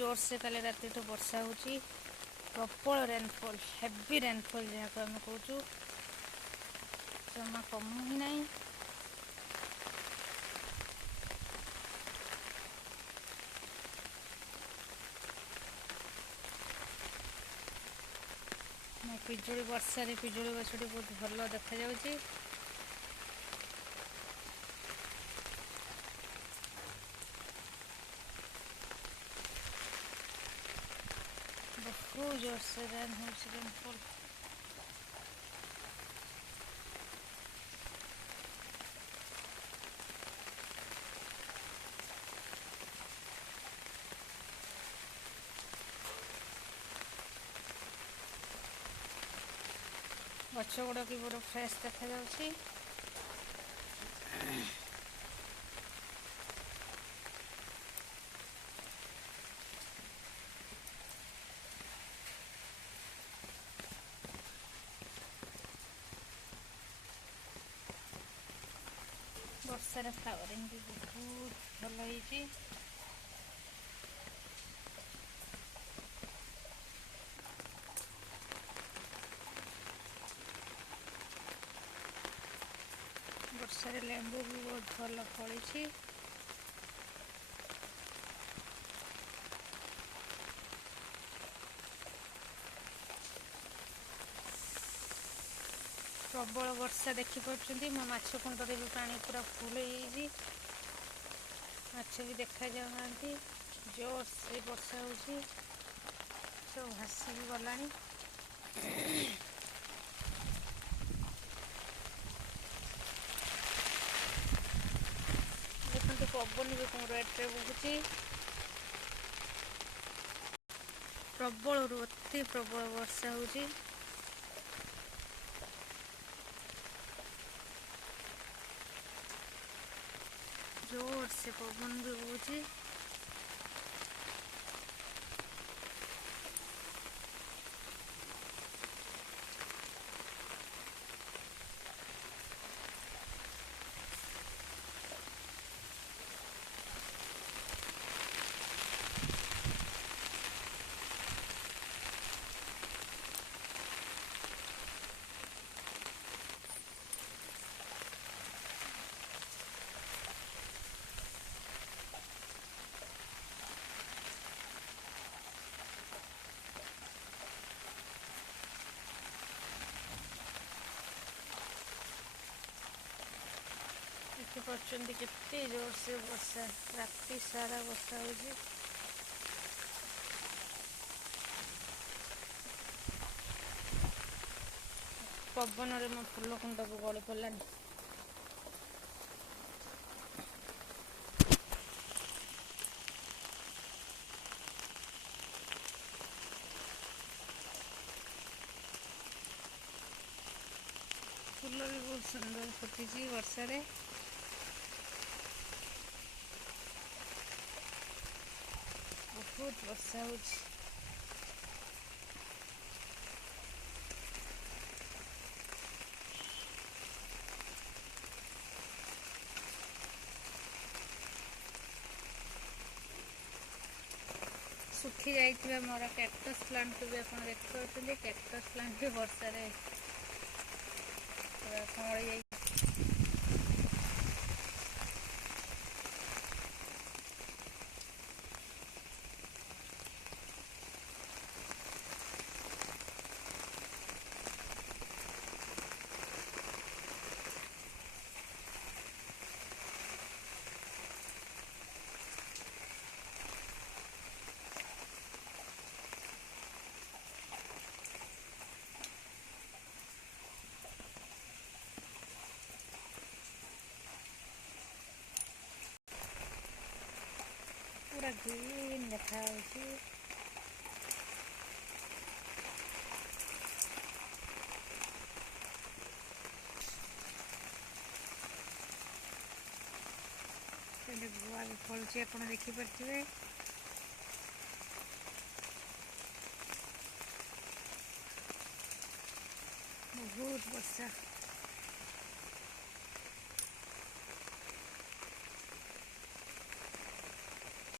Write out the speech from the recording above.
जोर से काले राति तो वर्षा होची प्रबल रेनफॉल हेवी रेनफॉल जहाँ को आम कहूँ जमा कमु ही नहीं। पिजुड़ी वर्षा पिजुड़ी गछटी बहुत भल देखा जाउची। बहुत जोर से रेनफॉल गछ गुड़ा कि बड़ फ्रेश देखा जाउची। वर्षार फ्लावरिंग भी बहुत भल होइची। वर्षार लेंबू भी बहुत भल फली। प्रबल वर्षा देखिपी मो माछ कुंडरे भी पानी पूरा फुल हो माछ भी देखा जाऊना जोर से वर्षा हो सब भासी भी गला। देखते पवन भी कौन रेट्रे बहुची प्रबल रु अति प्रबल वर्षा होची। जोर से पवन भी होची। देखते जोर से वर्षा राति सारा वर्षा हो पवन रे मो फूल कुंड को गड़ी पड़ानी। फूल भी बहुत सुंदर फुटी वर्षा रे। बहुत वर्षा हो सुखी जाइए मोर कैक्टस प्लांट को भी आप देखते कैक्टस प्लांट भी वर्षा कमल जाए। पूरा ग्रीन देखा गुआ भी फलुचे आप देखिपे बहुत वर्षा।